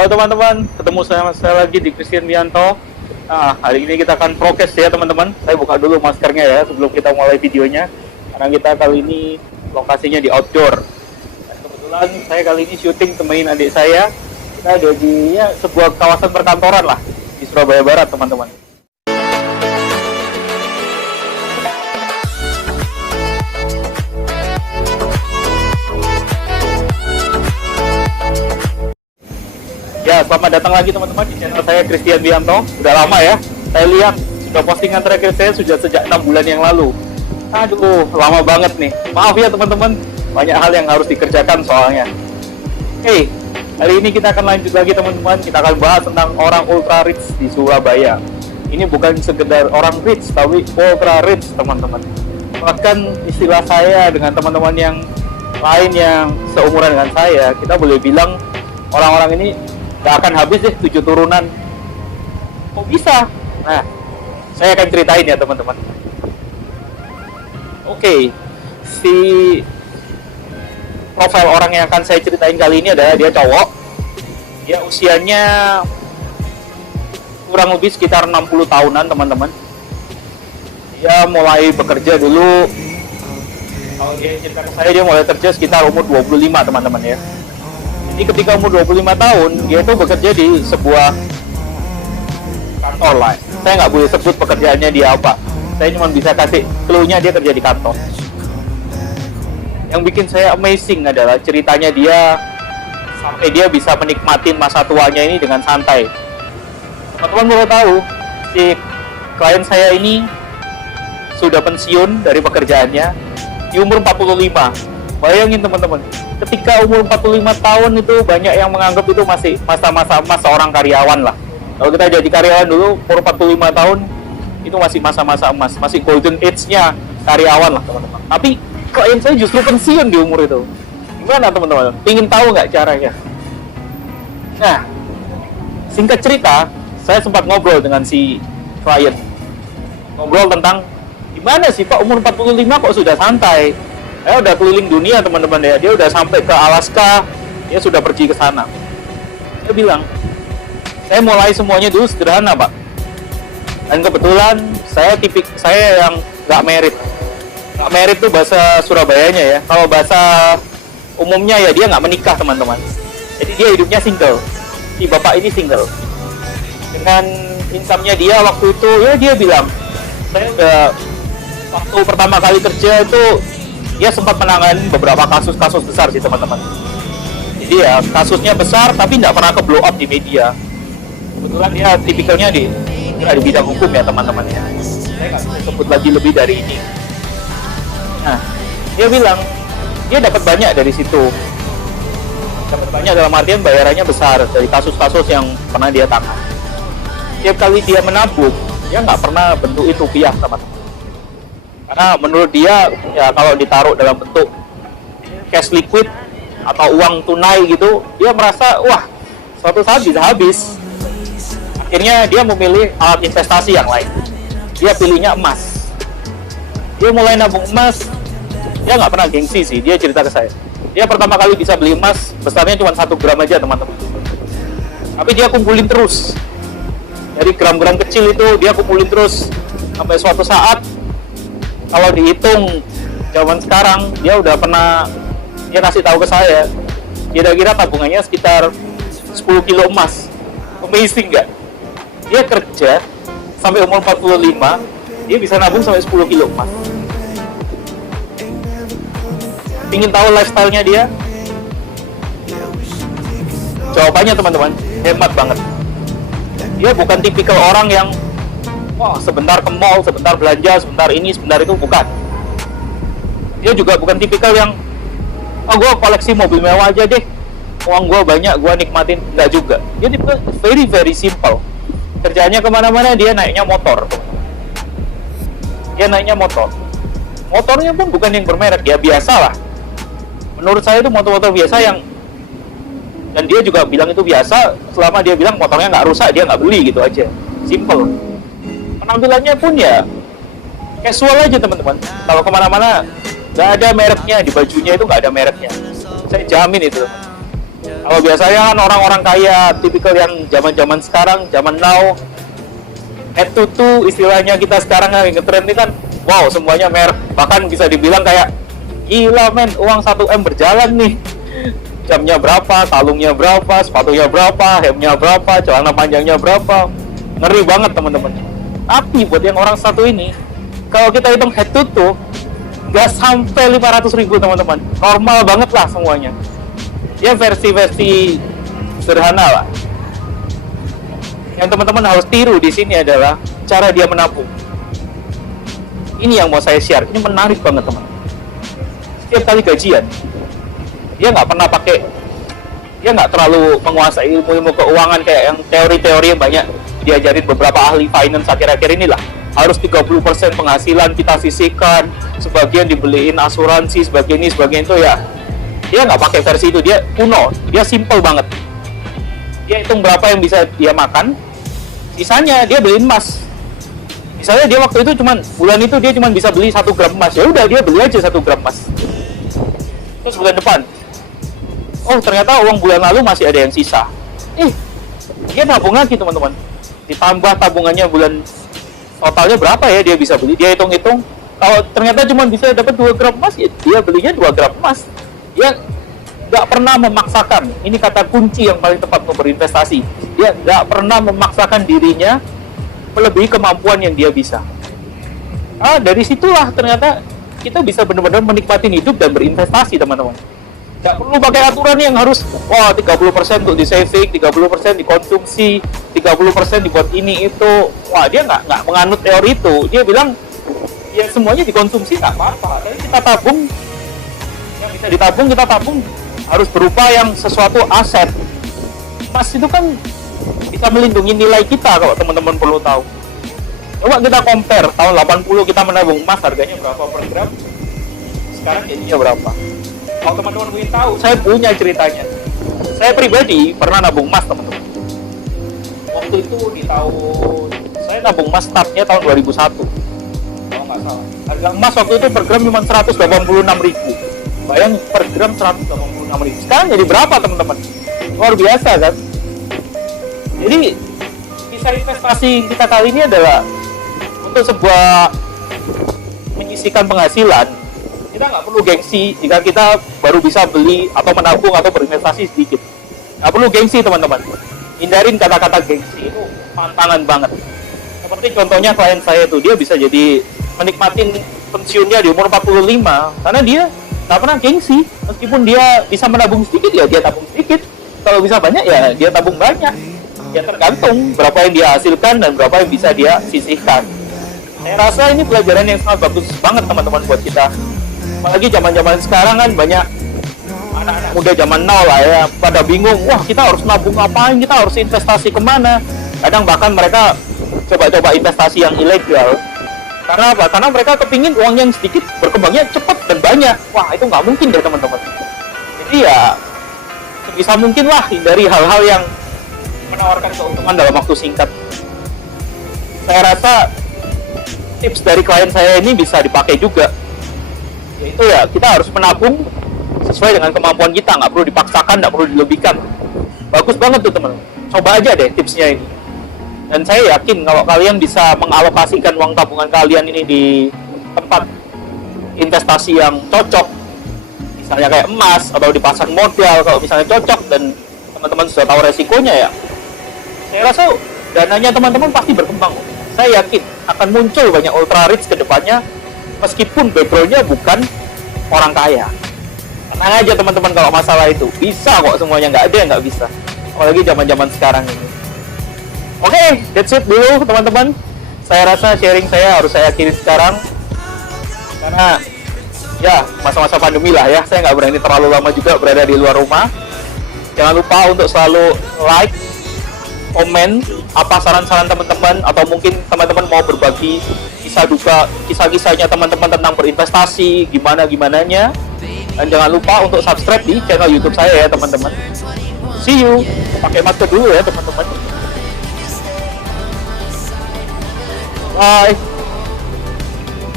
Halo teman-teman, ketemu saya lagi di Christian Wianto. Nah, hari ini kita akan prokes ya teman-teman. Saya buka dulu maskernya ya sebelum kita mulai videonya. Karena kita kali ini lokasinya di outdoor. Dan kebetulan saya kali ini syuting temenin adik saya. Kita ada di sebuah kawasan perkantoran lah di Surabaya Barat teman-teman. Ya, selamat datang lagi teman-teman di channel saya Christian Wianto. Sudah lama ya, saya lihat sudah postingan terakhir saya sudah sejak 6 bulan yang lalu. Aduh, lama banget nih. Maaf ya teman-teman, banyak hal yang harus dikerjakan soalnya. Hey, hari ini kita akan lanjut lagi teman-teman. Kita akan bahas tentang orang ultra rich di Surabaya. Ini bukan sekedar orang rich, tapi ultra rich teman-teman. Bahkan istilah saya dengan teman-teman yang lain yang seumuran dengan saya, kita boleh bilang orang-orang ini gak akan habis deh 7 turunan. Kok bisa? Nah, saya akan ceritain ya teman-teman. Oke, si profil orang yang akan saya ceritain kali ini adalah dia cowok. Dia usianya kurang lebih sekitar 60 tahunan teman-teman. Dia mulai bekerja dulu. Kalau dia cerita ke saya, dia mulai kerja sekitar umur 25 teman-teman ya. Jadi ketika umur 25 tahun, dia itu bekerja di sebuah kantor lah. Saya nggak boleh sebut pekerjaannya dia apa. Saya cuma bisa kasih clue-nya dia kerja di kantor. Yang bikin saya amazing adalah ceritanya dia sampai dia bisa menikmati masa tuanya ini dengan santai. Teman-teman boleh tahu, si klien saya ini sudah pensiun dari pekerjaannya di umur 45. Bayangin teman-teman, ketika umur 45 tahun itu banyak yang menganggap itu masih masa-masa emas seorang karyawan lah. Kalau kita jadi karyawan dulu, umur 45 tahun itu masih masa-masa emas, masih golden age-nya karyawan lah teman-teman. Tapi klien saya justru pensiun di umur itu. Gimana teman-teman? Ingin tahu nggak caranya? Nah, singkat cerita, saya sempat ngobrol dengan si klien. Ngobrol tentang, gimana sih Pak umur 45 kok sudah santai? Saya udah keliling dunia teman-teman ya, dia udah sampai ke Alaska, dia sudah pergi ke sana. Dia bilang, saya mulai semuanya dulu sederhana Pak. Dan kebetulan saya yang nggak merit. Nggak merit tuh bahasa Surabayanya ya. Kalau bahasa umumnya ya dia nggak menikah teman-teman. Jadi dia hidupnya single. Si bapak ini single. Dengan income-nya dia waktu itu ya dia bilang, saya udah waktu pertama kali kerja itu dia sempat menangani beberapa kasus-kasus besar sih teman-teman. Jadi ya kasusnya besar tapi nggak pernah ke blow up di media. Kebetulan dia tipikalnya di bidang hukum ya teman-teman ya. Saya nggak bisa sebut lagi lebih dari ini. Nah, dia bilang dia dapat banyak dari situ. Dapat banyak dalam artian bayarannya besar dari kasus-kasus yang pernah dia tangani. Tiap kali dia menabung, dia nggak pernah bentuk itu rupiah teman-teman. Karena menurut dia, ya kalau ditaruh dalam bentuk cash liquid atau uang tunai gitu, dia merasa, wah, suatu saat bisa habis. Akhirnya dia memilih alat investasi yang lain. Dia pilihnya emas. Dia mulai nabung emas, dia nggak pernah gengsi sih, dia cerita ke saya. Dia pertama kali bisa beli emas, besarnya cuma 1 gram aja teman-teman. Tapi dia kumpulin terus. Dari gram-gram kecil itu, dia kumpulin terus. Sampai suatu saat, kalau dihitung zaman sekarang, dia udah pernah, dia kasih tahu ke saya, kira-kira tabungannya sekitar 10 kilo emas. Amazing nggak? Dia kerja sampai umur 45, dia bisa nabung sampai 10 kilo emas. Ingin tahu lifestyle-nya dia? Jawabannya teman-teman, hemat banget. Dia bukan tipikal orang yang wah, sebentar ke mall, sebentar belanja, sebentar ini, sebentar itu, bukan. Dia juga bukan tipikal yang gue koleksi mobil mewah aja deh, uang gue banyak, gue nikmatin. Enggak juga. Dia tipikal very very simple. Kerjanya kemana-mana dia naiknya motor. Dia naiknya motor. Motornya pun bukan yang bermerek, ya biasa lah. Menurut saya itu motor-motor biasa yang, dan dia juga bilang itu biasa selama dia bilang motornya nggak rusak, dia nggak beli gitu aja. Simple. Penampilannya pun ya casual aja teman-teman. Kalau kemana-mana nggak ada mereknya, di bajunya itu nggak ada mereknya. Saya jamin itu. Kalau biasanya kan orang-orang kaya, tipikal yang zaman-zaman sekarang, zaman now, head to toe istilahnya kita sekarang yang ngetren ini kan, wow semuanya merek. Bahkan bisa dibilang kayak, gila men, uang 1M berjalan nih. Jamnya berapa, kalungnya berapa, sepatunya berapa, hemnya berapa, celana panjangnya berapa. Ngeri banget teman-teman. Tapi buat yang orang satu ini, kalau kita hitung head to toe, nggak sampai 500.000 teman-teman. Normal banget lah semuanya. Ya versi-versi sederhana lah. Yang teman-teman harus tiru di sini adalah cara dia menabung. Ini yang mau saya share. Ini menarik banget teman. Setiap kali gajian, dia nggak pernah pakai, dia nggak terlalu menguasai ilmu-ilmu keuangan kayak yang teori-teori yang banyak diajarin beberapa ahli finance akhir-akhir inilah. Harus 30% penghasilan kita sisihkan, sebagian dibeliin asuransi, sebagian ini, sebagian itu ya. Dia nggak pakai versi itu, dia kuno, dia simple banget. Dia hitung berapa yang bisa dia makan, sisanya dia beliin emas. Misalnya dia waktu itu bulan itu dia cuma bisa beli 1 gram emas, ya udah dia beli aja 1 gram emas. Terus bulan depan, oh ternyata uang bulan lalu masih ada yang sisa. Dia nabung lagi teman-teman. Ditambah tabungannya bulan totalnya berapa ya dia bisa beli. Dia hitung-hitung, kalau ternyata cuma bisa dapat 2 gram emas, ya dia belinya 2 gram emas. Dia nggak pernah memaksakan. Ini kata kunci yang paling tepat untuk berinvestasi. Dia nggak pernah memaksakan dirinya melebihi kemampuan yang dia bisa. Dari situlah ternyata kita bisa benar-benar menikmati hidup dan berinvestasi teman-teman. Nggak perlu pakai aturan yang harus 30% untuk di saving, 30% dikonsumsi, 30% dibuat ini itu. Wah, dia nggak menganut teori itu. Dia bilang ya semuanya dikonsumsi nggak apa-apa, tapi kita tabung, yang bisa ditabung kita tabung harus berupa yang sesuatu aset. Emas itu kan bisa melindungi nilai kita kalau teman-teman perlu tahu. Coba kita compare tahun 80 kita menabung emas harganya berapa per gram, sekarang jadinya berapa. Kalau teman-teman ingin tahu, saya punya ceritanya. Saya pribadi pernah nabung emas teman-teman. Waktu itu di tahun, saya nabung emas startnya tahun 2001 kalau nggak salah. Harga emas waktu itu per gram cuma 186.000. Bayang per gram 186.000. Sekarang jadi berapa teman-teman? Luar biasa kan? Jadi kisah investasi kita kali ini adalah untuk sebuah menyisihkan penghasilan. Kita nggak perlu gengsi jika kita baru bisa beli atau menabung atau berinvestasi sedikit. Nggak perlu gengsi teman-teman. Hindarin kata-kata gengsi, itu pantangan banget. Seperti contohnya klien saya itu, dia bisa jadi menikmatin pensiunnya di umur 45 karena dia nggak pernah gengsi. Meskipun dia bisa menabung sedikit, ya dia tabung sedikit. Kalau bisa banyak, ya dia tabung banyak. Ya tergantung berapa yang dia hasilkan dan berapa yang bisa dia sisihkan. Saya rasa ini pelajaran yang sangat bagus banget teman-teman buat kita. Apalagi zaman-zaman sekarang kan banyak anak-anak muda zaman now lah ya, pada bingung, wah kita harus nabung ngapain, kita harus investasi kemana. Kadang bahkan mereka coba-coba investasi yang ilegal. Karena apa? Karena mereka kepingin uang yang sedikit berkembangnya cepat dan banyak. Wah itu nggak mungkin deh teman-teman. Jadi ya sebisa mungkin lah hindari hal-hal yang menawarkan keuntungan dalam waktu singkat. Saya rasa tips dari klien saya ini bisa dipakai juga. Yaitu ya kita harus menabung sesuai dengan kemampuan kita, nggak perlu dipaksakan, nggak perlu dilebihkan. Bagus banget tuh teman, coba aja deh tipsnya ini. Dan saya yakin kalau kalian bisa mengalokasikan uang tabungan kalian ini di tempat investasi yang cocok, misalnya kayak emas atau di pasar modal, kalau misalnya cocok dan teman-teman sudah tahu resikonya ya, saya rasa dananya teman-teman pasti berkembang. Saya yakin akan muncul banyak ultra rich ke depannya, meskipun backgroundnya bukan orang kaya. Tenang aja teman-teman kalau masalah itu. Bisa kok semuanya, nggak ada yang nggak bisa. Apalagi zaman-zaman sekarang ini. Oke, that's it dulu teman-teman. Saya rasa sharing saya harus saya akhiri sekarang. Karena ya masa-masa pandemi lah ya. Saya nggak berani terlalu lama juga berada di luar rumah. Jangan lupa untuk selalu like, komen apa saran-saran teman-teman, atau mungkin teman-teman mau berbagi kisah duka, kisah-kisahnya teman-teman tentang berinvestasi, gimana-gimananya. Dan jangan lupa untuk subscribe di channel YouTube saya ya teman-teman. See you. Pakai masker dulu ya teman-teman. Bye.